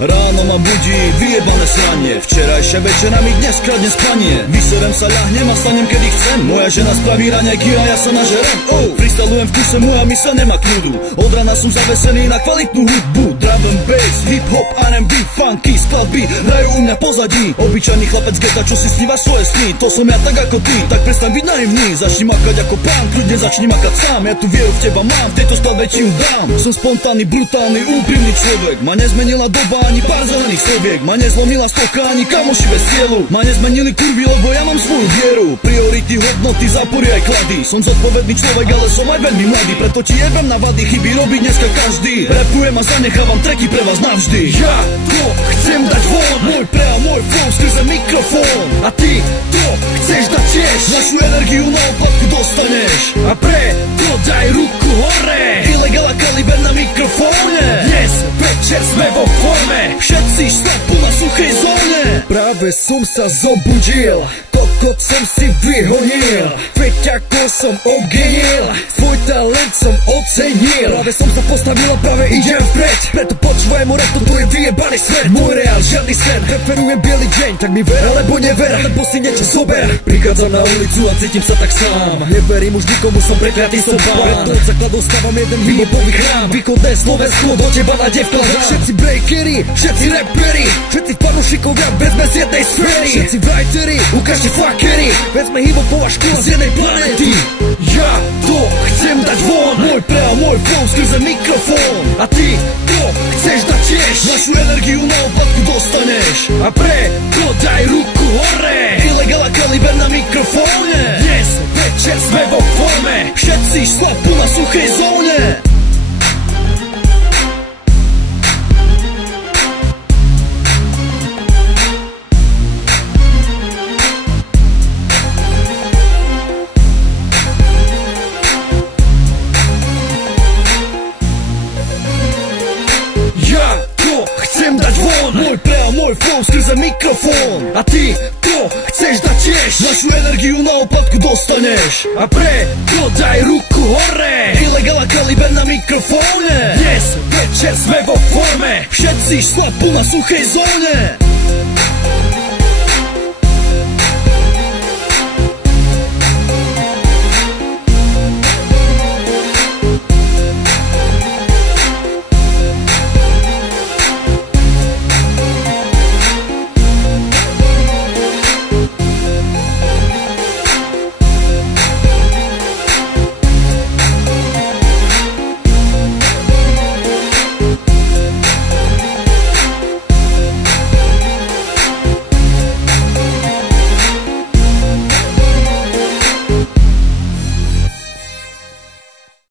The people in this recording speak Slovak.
Ráno ma budí vyjebané sranie, včerajšia večera mi dnes kradne spanie. Vyserem sa, ľahnem a stanem kedy chcem, moja žena spraví raňajky a ja sa nažerem. Freestylujem v kuse, moja mysle nemá kľudu, od rana som zavesený na kvalitnú hudbu. Drum and bass, hip hop, R&B, funky, skladby hrajú u mňa pozadí. Obyčajný chlapec geta, čo si sníva svoje sny, to som ja tak ako ty, tak prestaň byť naivný. Začni makať ako pán, kľudne začni makať sám, ja tu vieru v teba mám, v tejto skladbe ti ju dám. Som spontánny, brutálny, úprimný človek, ma nezmenila doba ani pár zelených sloviek, ma nezlomila stoka ani kamoši bez cieľu, ma nezmenili kurvy, lebo ja mám svoju vieru. Priority, hodnoty, zápory aj klady, som zodpovedný človek, ale som aj veľmi mladý, preto ti jebem na vady, chyby robí dneska každý. Rapujem a zanechávam tracky pre vás navždy. Ja to chcem dať von, môj prejav, môj flow skrze mikrofón, a ty to chceš dať tiež, našu energiu na oplátku dostaneš, a preto daj ruku hore. Ilegala kaliber na mikrofóne, dnes večer sme vo forme, všetci šlapu na suchej zóne. Práve som sa zobudil, kokot som si vyhonil, veď ako som ogenil, svoj talent som ocenil. Práve som sa postavil a práve idem vpred, preto počúvaj môj rap, toto je vyjebaný svet. Môj reál, žiadny sen, preferujem bielý deň, tak mi ver alebo never, alebo si niečo zober. Prichádzam na ulicu a cítim sa tak sám, neverím už nikomu, som prekliatý, som pán. Preto od základov stávam jeden hip-hopový chrám, východné Slovensko do teba na dev vkladám. Všetci breakery, všetci rappery, všetci fanúšikovia vezme z jednej sféry, všetci writeri, ukážte fuckery, vezme hip-hopová škola z jednej planety. Ja to chcem dať von, môj prejav, môj flow skrze mikrofón, a ty to chceš dať tiež, našu energiu na oplátku dostaneš, a preto daj ruku hore. Ilegala kaliber na mikrofóne, dnes večer sme vo forme, všetci šlapu na suchej zóne. Môj prejav, môj flow skrze mikrofón, a ty to chceš dať tiež, našu energiu na oplátku dostaneš, a preto daj ruku hore. Ilegala kaliber na mikrofóne, dnes večer sme vo forme, všetci šlapu na suchej zóne.